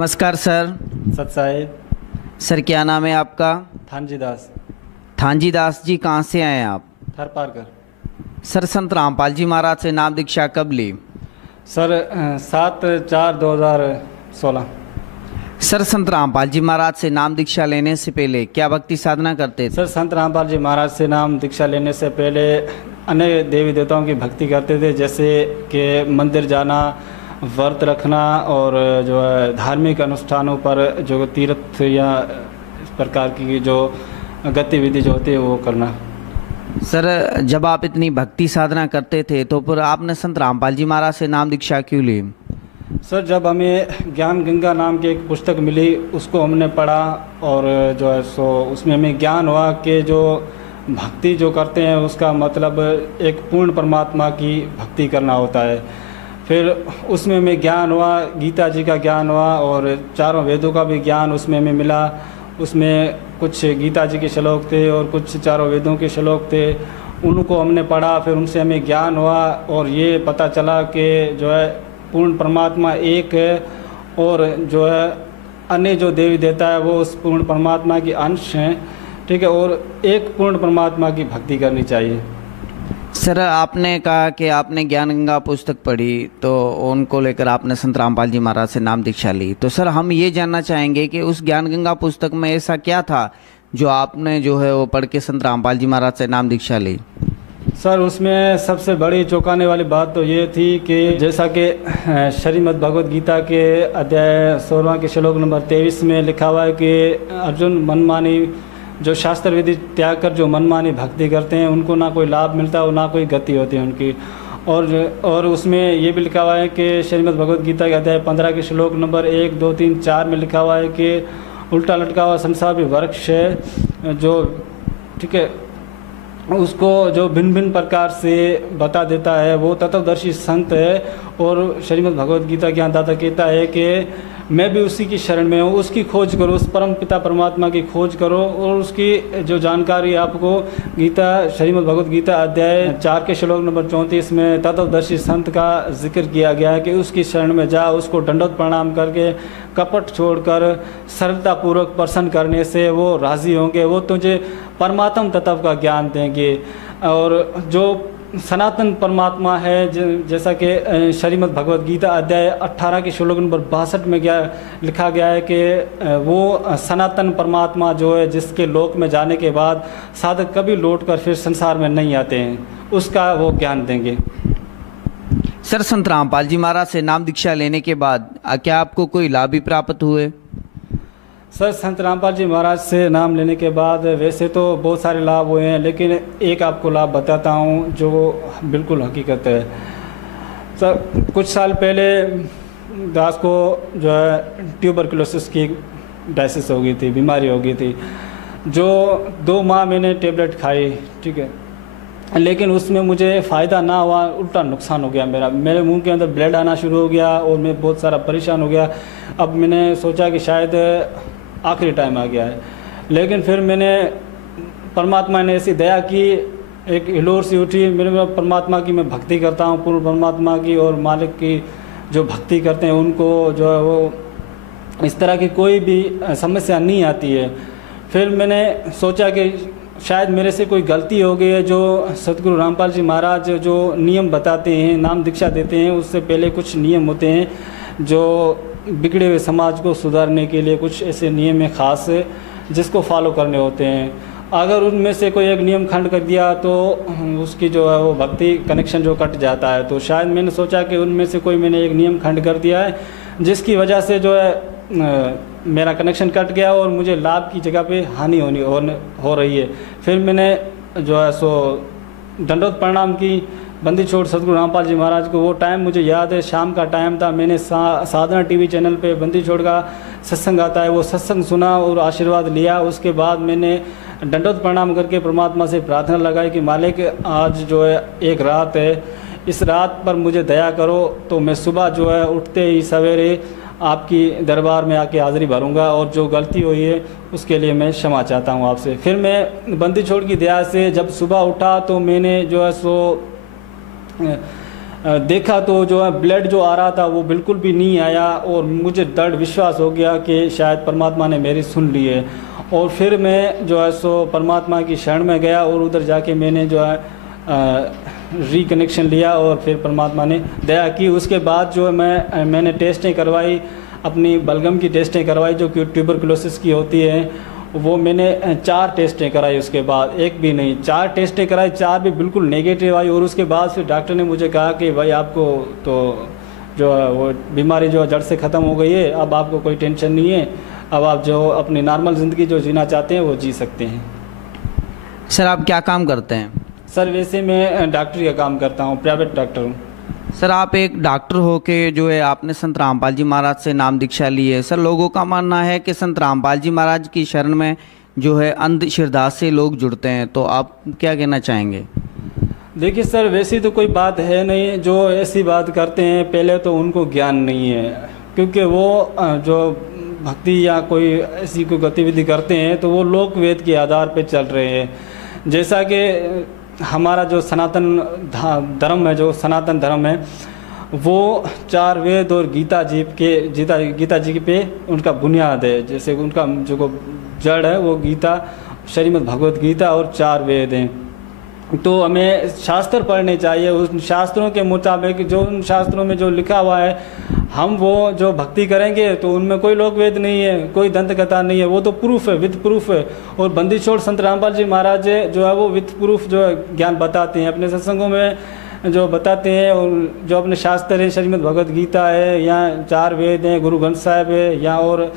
नमस्कार सर। सत साहिब। सर क्या नाम है आपका? थानजी दास। थानजी दास जी, कहाँ से आए आप? थर पारकर। सर संत रामपाल जी महाराज से नाम दीक्षा कब ली? सर 7/4/2016। सर संत रामपाल जी महाराज से नाम दीक्षा लेने से पहले क्या भक्ति साधना करते थे? सर संत रामपाल जी महाराज से नाम दीक्षा लेने से पहले अन्य देवी देवताओं की भक्ति करते थे, जैसे कि मंदिर जाना, व्रत रखना और जो है धार्मिक अनुष्ठानों पर जो तीर्थ या इस प्रकार की जो गतिविधि जो होती है वो करना। सर जब आप इतनी भक्ति साधना करते थे तो फिर आपने संत रामपाल जी महाराज से नाम दीक्षा क्यों ली? सर जब हमें ज्ञान गंगा नाम की एक पुस्तक मिली, उसको हमने पढ़ा और जो है सो उसमें हमें ज्ञान हुआ कि जो भक्ति जो करते हैं उसका मतलब एक पूर्ण परमात्मा की भक्ति करना होता है। फिर उसमें हमें ज्ञान हुआ, गीता जी का ज्ञान हुआ और चारों वेदों का भी ज्ञान उसमें हमें मिला। उसमें कुछ गीता जी के श्लोक थे और कुछ चारों वेदों के श्लोक थे, उनको हमने पढ़ा। फिर उनसे हमें ज्ञान हुआ और ये पता चला कि जो है पूर्ण परमात्मा एक है और जो है अन्य जो देवी देवता है वो उस पूर्ण परमात्मा के अंश हैं, ठीक है, और एक पूर्ण परमात्मा की भक्ति करनी चाहिए। सर आपने कहा कि आपने ज्ञान गंगा पुस्तक पढ़ी तो उनको लेकर आपने संत रामपाल जी महाराज से नाम दीक्षा ली। तो सर हम ये जानना चाहेंगे कि उस ज्ञान गंगा पुस्तक में ऐसा क्या था जो आपने जो है वो पढ़ के संत रामपाल जी महाराज से नाम दीक्षा ली? सर उसमें सबसे बड़ी चौंकाने वाली बात तो ये थी कि जैसा कि श्रीमद् भगवद गीता के अध्याय 16 के श्लोक नंबर 23 में लिखा हुआ है कि अर्जुन मनमानी जो शास्त्र विधि त्याग कर जो मनमानी भक्ति करते हैं उनको ना कोई लाभ मिलता और ना कोई गति होती है उनकी। और उसमें ये भी लिखा हुआ है कि श्रीमद् भगवद गीता के अध्याय 15 के श्लोक नंबर 1, 2, 3, 4 में लिखा हुआ है कि उल्टा लटका हुआ संसार भी वृक्ष है जो, ठीक है, उसको जो भिन्न भिन्न प्रकार से बता देता है वो तत्वदर्शी संत है। और श्रीमद् भगवद गीता ज्ञानदाता कहता है कि मैं भी उसी की शरण में हूँ, उसकी खोज करो, उस परम पिता परमात्मा की खोज करो। और उसकी जो जानकारी आपको गीता श्रीमद् भगवद गीता अध्याय 4 के श्लोक नंबर 34 में तत्वदर्शी संत का जिक्र किया गया है कि उसकी शरण में जा, उसको दंडवत प्रणाम करके कपट छोड़कर सरलतापूर्वक प्रसन्न करने से वो राज़ी होंगे, वो तुझे परमात्म तत्व का ज्ञान देंगे। और जो सनातन परमात्मा है, जैसा कि श्रीमद् भगवद गीता अध्याय 18 के श्लोक नंबर 62 में लिखा गया है कि वो सनातन परमात्मा जो है जिसके लोक में जाने के बाद साधक कभी लौटकर फिर संसार में नहीं आते हैं, उसका वो ज्ञान देंगे। सर संत रामपाल जी महाराज से नाम दीक्षा लेने के बाद क्या आपको कोई लाभ भी प्राप्त हुए? सर संत रामपाल जी महाराज से नाम लेने के बाद वैसे तो बहुत सारे लाभ हुए हैं, लेकिन एक आपको लाभ बताता हूँ जो बिल्कुल हकीकत है। सर कुछ साल पहले दास को जो है ट्यूबरकुलोसिस की डायसिस हो गई थी, बीमारी हो गई थी, जो 2 माह मैंने टेबलेट खाई, ठीक है, लेकिन उसमें मुझे फ़ायदा ना हुआ, उल्टा नुकसान हो गया। मेरे मुंह के अंदर ब्लड आना शुरू हो गया और मैं बहुत सारा परेशान हो गया। अब मैंने सोचा कि शायद आखिरी टाइम आ गया है, लेकिन फिर मैंने परमात्मा ने ऐसी दया की, एक हिलोर सी उठी मेरे परमात्मा की। मैं भक्ति करता हूँ पूर्ण परमात्मा की, और मालिक की जो भक्ति करते हैं उनको जो है वो इस तरह की कोई भी समस्या नहीं आती है। फिर मैंने सोचा कि शायद मेरे से कोई गलती हो गई है। जो सतगुरु रामपाल जी महाराज जो नियम बताते हैं, नाम दीक्षा देते हैं, उससे पहले कुछ नियम होते हैं जो बिगड़े हुए समाज को सुधारने के लिए कुछ ऐसे नियम हैं ख़ास जिसको फॉलो करने होते हैं। अगर उनमें से कोई एक नियम खंड कर दिया तो उसकी जो है वो भक्ति कनेक्शन जो कट जाता है। तो शायद मैंने सोचा कि उनमें से कोई मैंने एक नियम खंड कर दिया है जिसकी वजह से जो है मेरा कनेक्शन कट गया और मुझे लाभ की जगह पे हानि हो रही है। फिर मैंने जो है सो दंडवत प्रणाम की, बंदी छोड़ सतगुरु रामपाल जी महाराज को। वो टाइम मुझे याद है, शाम का टाइम था। मैंने साधना टीवी चैनल पे बंदी छोड़ का सत्संग आता है, वो सत्संग सुना और आशीर्वाद लिया। उसके बाद मैंने दंडवत प्रणाम करके परमात्मा से प्रार्थना लगाई कि मालिक आज जो है एक रात है, इस रात पर मुझे दया करो। तो मैं सुबह जो है उठते ही सवेरे आपकी दरबार में आके हाज़िरी भरूंगा और जो गलती हुई है उसके लिए मैं क्षमा चाहता हूं आपसे। फिर मैं बंदी छोड़ की दया से जब सुबह उठा तो मैंने जो है सो देखा तो जो है ब्लड जो आ रहा था वो बिल्कुल भी नहीं आया, और मुझे दृढ़ विश्वास हो गया कि शायद परमात्मा ने मेरी सुन ली है। और फिर मैं जो है सो परमात्मा की शरण में गया, और उधर जाके मैंने जो है रिकनेक्शन लिया, और फिर परमात्मा ने दया की। उसके बाद जो है मैंने टेस्टें करवाई, अपनी बलगम की टेस्टें करवाई जो कि ट्यूबरकुलोसिस की होती है। वो मैंने 4 टेस्टें कराई, उसके बाद एक भी नहीं, 4 टेस्टें कराई, 4 भी बिल्कुल नेगेटिव आई। और उसके बाद फिर डॉक्टर ने मुझे कहा कि भाई आपको तो जो है वो बीमारी जो है जड़ से ख़त्म हो गई है, अब आपको कोई टेंशन नहीं है, अब आप जो अपनी नॉर्मल ज़िंदगी जो जीना चाहते हैं वो जी सकते हैं। सर आप क्या काम करते हैं? सर वैसे मैं डॉक्टरी का काम करता हूँ, प्राइवेट डॉक्टर हूँ। सर आप एक डॉक्टर हो के जो है आपने संत रामपाल जी महाराज से नाम दीक्षा ली है। सर लोगों का मानना है कि संत रामपाल जी महाराज की शरण में जो है अंधश्रद्धा से लोग जुड़ते हैं, तो आप क्या कहना चाहेंगे? देखिए सर, वैसी तो कोई बात है नहीं। जो ऐसी बात करते हैं पहले तो उनको ज्ञान नहीं है, क्योंकि वो जो भक्ति या कोई ऐसी कोई गतिविधि करते हैं तो वो लोक वेद के आधार पर चल रहे हैं। जैसा कि हमारा जो सनातन धर्म है, जो सनातन धर्म है, वो 4 वेद और गीता जी पे उनका बुनियाद है। जैसे उनका जो जड़ है वो गीता, श्रीमद् भगवत गीता और 4 वेद हैं। तो हमें शास्त्र पढ़ने चाहिए, उन शास्त्रों के मुताबिक, जो उन शास्त्रों में जो लिखा हुआ है, हम वो जो भक्ति करेंगे तो उनमें कोई लोक वेद नहीं है, कोई दंत कथा नहीं है, वो तो प्रूफ है, विद प्रूफ है। और बंदी छोड़ संत रामपाल जी महाराज जो है वो विद प्रूफ जो है ज्ञान बताते हैं, अपने सत्संगों में जो बताते हैं। और जो अपने शास्त्र है, श्रीमद् भगवत गीता है, या 4 वेद हैं, गुरु ग्रंथ साहिब है, या और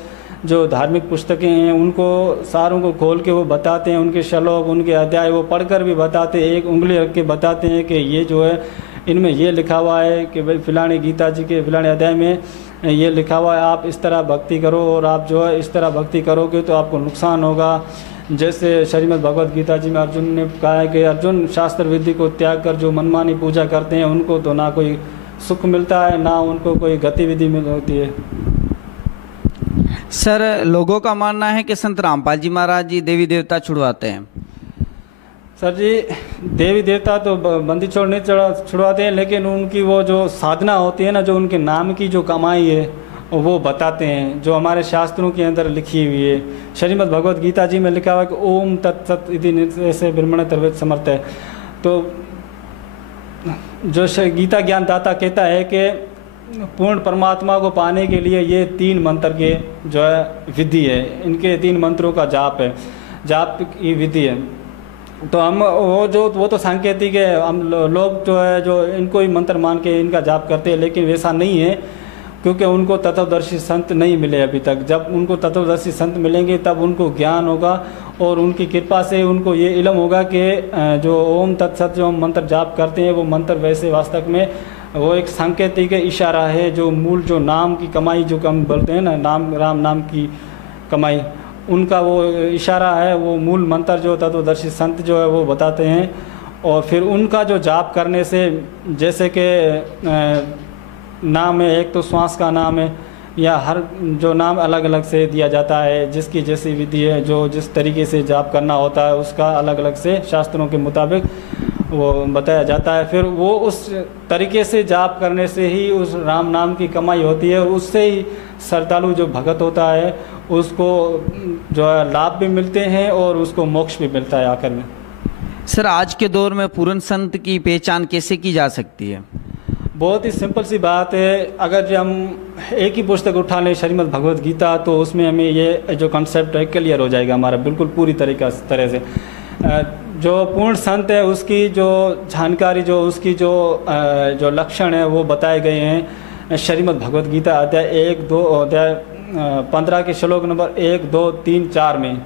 जो धार्मिक पुस्तकें हैं, उनको सारों को खोल के वो बताते हैं, उनके श्लोक, उनके अध्याय वो पढ़कर भी बताते हैं, एक उंगली रख के बताते हैं कि ये जो है इनमें ये लिखा हुआ है कि भाई फिलानी गीता जी के फिलाने अध्याय में ये लिखा हुआ है, आप इस तरह भक्ति करो, और आप जो है इस तरह भक्ति करोगे तो आपको नुकसान होगा। जैसे श्रीमद् भगवत गीता जी में अर्जुन ने कहा है कि अर्जुन शास्त्र विधि को त्याग कर जो मनमानी पूजा करते हैं उनको तो ना कोई सुख मिलता है, ना उनको कोई गतिविधि मिल होती है। सर लोगों का मानना है कि संत रामपाल जी महाराज जी देवी देवता छुड़वाते हैं। सर जी, देवी देवता तो बंदी छोड़ नहीं छुड़वाते हैं, लेकिन उनकी वो जो साधना होती है ना, जो उनके नाम की जो कमाई है वो बताते हैं, जो हमारे शास्त्रों के अंदर लिखी हुई है। श्रीमद् भगवत गीता जी में लिखा हुआ है कि ओम तत्सत इति निर्देशे ब्रह्मणे तद्वेद समर्थ है। तो जो गीता ज्ञान दाता कहता है कि पूर्ण परमात्मा को पाने के लिए ये 3 मंत्र के जो है विधि है, इनके 3 मंत्रों का जाप है, जाप की विधि है। तो हम वो तो सांकेतिक है, हम लोग जो है जो इनको ही मंत्र मान के इनका जाप करते हैं, लेकिन वैसा नहीं है, क्योंकि उनको तत्वदर्शी संत नहीं मिले अभी तक। जब उनको तत्वदर्शी संत मिलेंगे तब उनको ज्ञान होगा, और उनकी कृपा से उनको ये इल्म होगा कि जो ओम तत्सत जो हम मंत्र जाप करते हैं वो मंत्र वैसे वास्तव में वो एक सांकेतिक इशारा है, जो मूल जो नाम की कमाई जो हम बोलते हैं ना, नाम राम नाम की कमाई, उनका वो इशारा है, वो मूल मंत्र जो तत्वदर्शी संत जो है वो बताते हैं। और फिर उनका जो जाप करने से, जैसे कि नाम है, एक तो श्वास का नाम है, या हर जो नाम अलग अलग से दिया जाता है, जिसकी जैसी विधि है, जो जिस तरीके से जाप करना होता है उसका अलग अलग से शास्त्रों के मुताबिक वो बताया जाता है। फिर वो उस तरीके से जाप करने से ही उस राम नाम की कमाई होती है, उससे ही श्रद्धालु जो भगत होता है उसको जो है लाभ भी मिलते हैं और उसको मोक्ष भी मिलता है आखिर में। सर आज के दौर में पूर्ण संत की पहचान कैसे की जा सकती है? बहुत ही सिंपल सी बात है। अगर जो हम एक ही पुस्तक उठा लें श्रीमद् भगवत गीता, तो उसमें हमें ये जो कॉन्सेप्ट है क्लियर हो जाएगा हमारा बिल्कुल पूरी तरह से। जो पूर्ण संत है उसकी जो जानकारी, जो उसकी जो लक्षण है वो बताए गए हैं श्रीमद् भगवत गीता अध्याय 15 के श्लोक नंबर 1, 2, 3, 4 में।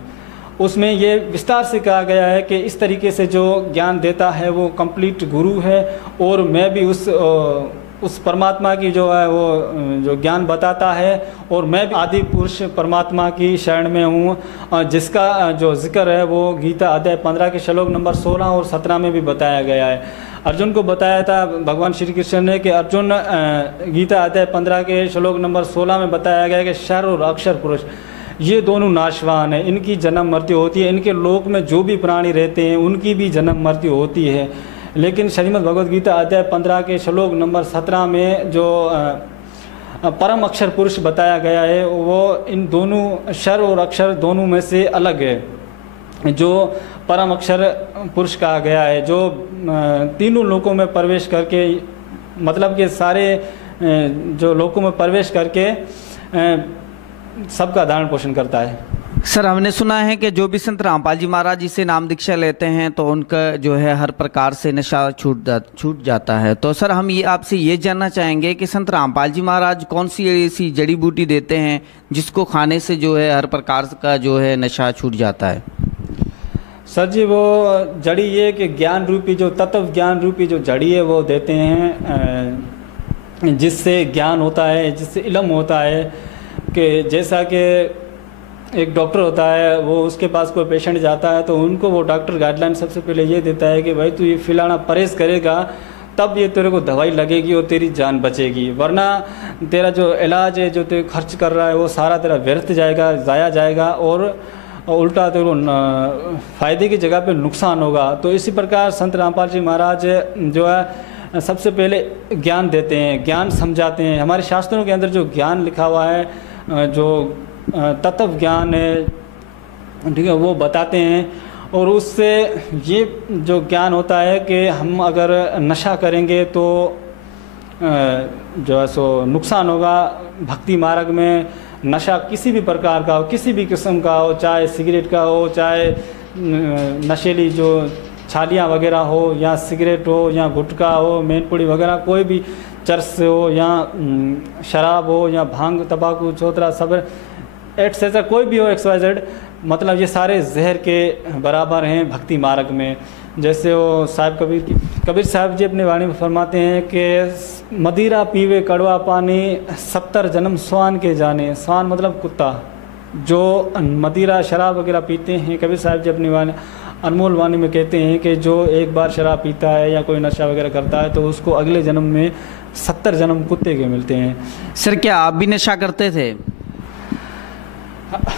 उसमें ये विस्तार से कहा गया है कि इस तरीके से जो ज्ञान देता है वो कंप्लीट गुरु है, और मैं भी उस परमात्मा की जो है वो जो ज्ञान बताता है, और मैं भी आदि पुरुष परमात्मा की शरण में हूँ, जिसका जो जिक्र है वो गीता अध्याय 15 के श्लोक नंबर 16 और 17 में भी बताया गया है। अर्जुन को बताया था भगवान श्री कृष्ण ने कि अर्जुन, गीता अध्याय 15 के श्लोक नंबर 16 में बताया गया कि क्षर और अक्षर पुरुष ये दोनों नाशवान है, इनकी जन्म मृत्यु होती है, इनके लोक में जो भी प्राणी रहते हैं उनकी भी जन्म मृत्यु होती है, लेकिन श्रीमद् भगवद गीता अध्याय 15 के श्लोक नंबर 17 में जो परम अक्षर पुरुष बताया गया है वो इन दोनों शर और अक्षर दोनों में से अलग है। जो परम अक्षर पुरुष कहा गया है जो तीनों लोकों में प्रवेश करके, मतलब कि सारे जो लोकों में प्रवेश करके सबका धारण पोषण करता है। सर हमने सुना है कि जो भी संत रामपाल जी महाराज जी से नाम दीक्षा लेते हैं तो उनका जो है हर प्रकार से नशा छूट जाता है। तो सर हम ये आपसे ये जानना चाहेंगे कि संत रामपाल जी महाराज कौन सी ऐसी जड़ी बूटी देते हैं जिसको खाने से जो है हर प्रकार का जो है नशा छूट जाता है। सर जी वो जड़ी ये कि ज्ञान रूपी जो तत्व ज्ञान रूपी जो जड़ी है वो देते हैं, जिससे ज्ञान होता है, जिससे इल्म होता है। कि जैसा कि एक डॉक्टर होता है, वो उसके पास कोई पेशेंट जाता है तो उनको वो डॉक्टर गाइडलाइन सबसे पहले ये देता है कि भाई तू ये फिलाना परहेज करेगा तब ये तेरे को दवाई लगेगी और तेरी जान बचेगी, वरना तेरा जो इलाज है जो तेरे खर्च कर रहा है वो सारा तेरा व्यर्थ जाएगा, ज़ाया जाएगा और उल्टा तेरे को फ़ायदे की जगह पे नुकसान होगा। तो इसी प्रकार संत रामपाल जी महाराज जो है सबसे पहले ज्ञान देते हैं, ज्ञान समझाते हैं। हमारे शास्त्रों के अंदर जो ज्ञान लिखा हुआ है, जो तत्व ज्ञान है, ठीक है, वो बताते हैं। और उससे ये जो ज्ञान होता है कि हम अगर नशा करेंगे तो जो है सो नुकसान होगा। भक्ति मार्ग में नशा किसी भी प्रकार का हो, किसी भी किस्म का हो, चाहे सिगरेट का हो, चाहे नशेली जो छालियाँ वगैरह हो, या सिगरेट हो, या गुटखा हो, मेनपुड़ी वगैरह, कोई भी चरस हो, या शराब हो, या भांग तंबाकू चौतरा सब एटसेट्रा कोई भी हो XYZ, मतलब ये सारे जहर के बराबर हैं भक्ति मार्ग में। जैसे वो साहिब कबीर साहब जी अपने वाणी में फरमाते हैं कि मदिरा पीवे कड़वा पानी 70 जन्म स्वान के जाने। स्वान मतलब कुत्ता। जो मदिरा शराब वगैरह पीते हैं, कबीर साहब जी अपनी वाणी अनमोल वाणी में कहते हैं कि जो एक बार शराब पीता है या कोई नशा वगैरह करता है तो उसको अगले जन्म में 70 जन्म कुत्ते के मिलते हैं। सर क्या आप भी नशा करते थे?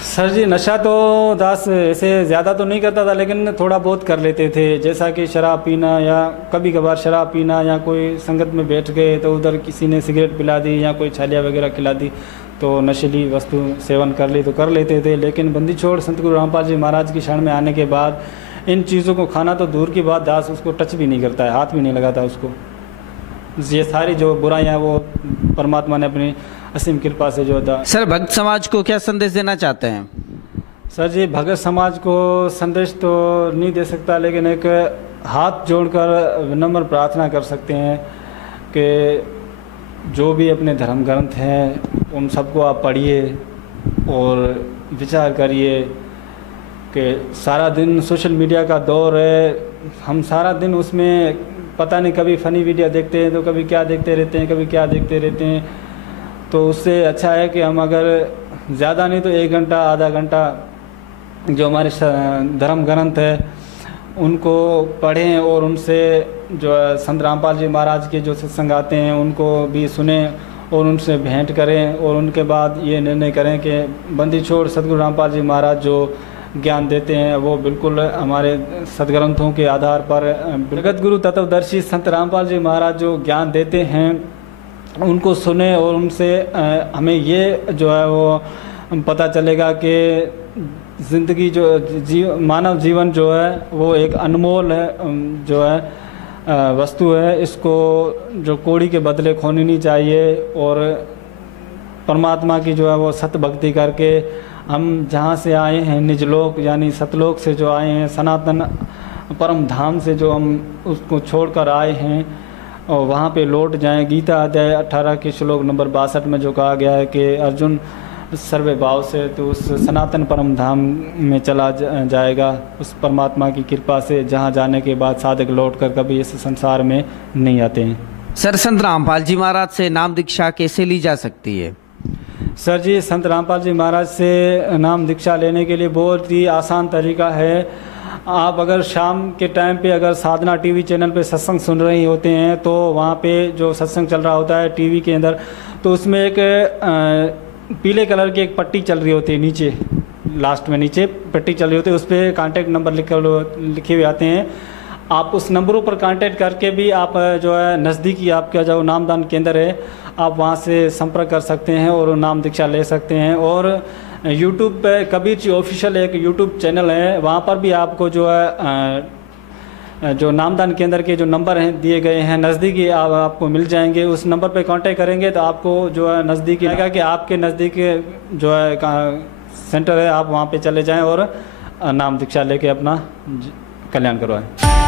सर जी नशा तो दास ऐसे ज़्यादा तो नहीं करता था, लेकिन थोड़ा बहुत कर लेते थे। जैसा कि शराब पीना, या कभी कभार शराब पीना, या कोई संगत में बैठ गए तो उधर किसी ने सिगरेट पिला दी या कोई छालिया वगैरह खिला दी तो नशीली वस्तु सेवन कर ली तो कर लेते थे। लेकिन बंदी छोड़ संत गुरु रामपाल जी महाराज की शरण में आने के बाद इन चीज़ों को खाना तो दूर की बात, दास उसको टच भी नहीं करता है, हाथ भी नहीं लगाता उसको। ये सारी जो बुराइयाँ वो परमात्मा ने अपनी असीम कृपा से जो था। सर भक्त समाज को क्या संदेश देना चाहते हैं? सर जी भगत समाज को संदेश तो नहीं दे सकता, लेकिन एक हाथ जोड़कर विनम्र प्रार्थना कर सकते हैं कि जो भी अपने धर्म ग्रंथ हैं उन सबको आप पढ़िए और विचार करिए। कि सारा दिन सोशल मीडिया का दौर है, हम सारा दिन उसमें पता नहीं कभी फ़नी वीडियो देखते हैं तो कभी क्या देखते रहते हैं, कभी क्या देखते रहते हैं। तो उससे अच्छा है कि हम अगर ज़्यादा नहीं तो 1 घंटा आधा घंटा जो हमारे धर्म ग्रंथ है उनको पढ़ें और उनसे जो संत रामपाल जी महाराज के जो सत्संग आते हैं उनको भी सुने और उनसे भेंट करें। और उनके बाद ये निर्णय करें कि बंदी छोड़ सतगुरु रामपाल जी महाराज जो ज्ञान देते हैं वो बिल्कुल हमारे सदग्रंथों के आधार पर जगत गुरु तत्वदर्शी संत रामपाल जी महाराज जो ज्ञान देते हैं उनको सुने। और उनसे हमें ये जो है वो पता चलेगा कि ज़िंदगी जो मानव जीवन जो है वो एक अनमोल है, जो है वस्तु है। इसको जो कौड़ी के बदले खोनी नहीं चाहिए। और परमात्मा की जो है वो सत भक्ति करके हम जहाँ से आए हैं निजलोक यानी सतलोक से जो आए हैं, सनातन परम धाम से जो हम उसको छोड़कर आए हैं और वहाँ पे लौट जाएं। गीता अध्याय 18 के श्लोक नंबर 62 में जो कहा गया है कि अर्जुन सर्वे भाव से तो उस सनातन परम धाम में चला जाएगा उस परमात्मा की कृपा से, जहाँ जाने के बाद साधक लौटकर कभी इस संसार में नहीं आते हैं। सर संत रामपाल जी महाराज से नाम दीक्षा कैसे ली जा सकती है? सर जी संत रामपाल जी महाराज से नाम दीक्षा लेने के लिए बहुत ही आसान तरीका है। आप अगर शाम के टाइम पे अगर साधना टीवी चैनल पे सत्संग सुन रहे होते हैं तो वहाँ पे जो सत्संग चल रहा होता है टीवी के अंदर, तो उसमें एक पीले कलर की एक पट्टी चल रही होती है, नीचे लास्ट में नीचे पट्टी चल रही होती है, उस पर कॉन्टैक्ट नंबर लिखे हुए आते हैं। आप उस नंबरों पर कांटेक्ट करके भी आप जो है नज़दीकी आपका जो नामदान केंद्र है आप वहाँ से संपर्क कर सकते हैं और नाम दीक्षा ले सकते हैं। और यूट्यूब पे कबीर जी ऑफिशियल एक यूट्यूब चैनल है, वहाँ पर भी आपको जो है जो नामदान केंद्र के जो नंबर हैं दिए गए हैं नज़दीकी आपको मिल जाएंगे। उस नंबर पे कांटेक्ट करेंगे तो आपको जो है नज़दीकी आएगा कि आपके नज़दीक जो है सेंटर है, आप वहाँ पे चले जाएं और नाम दीक्षा लेके अपना कल्याण करवाएं।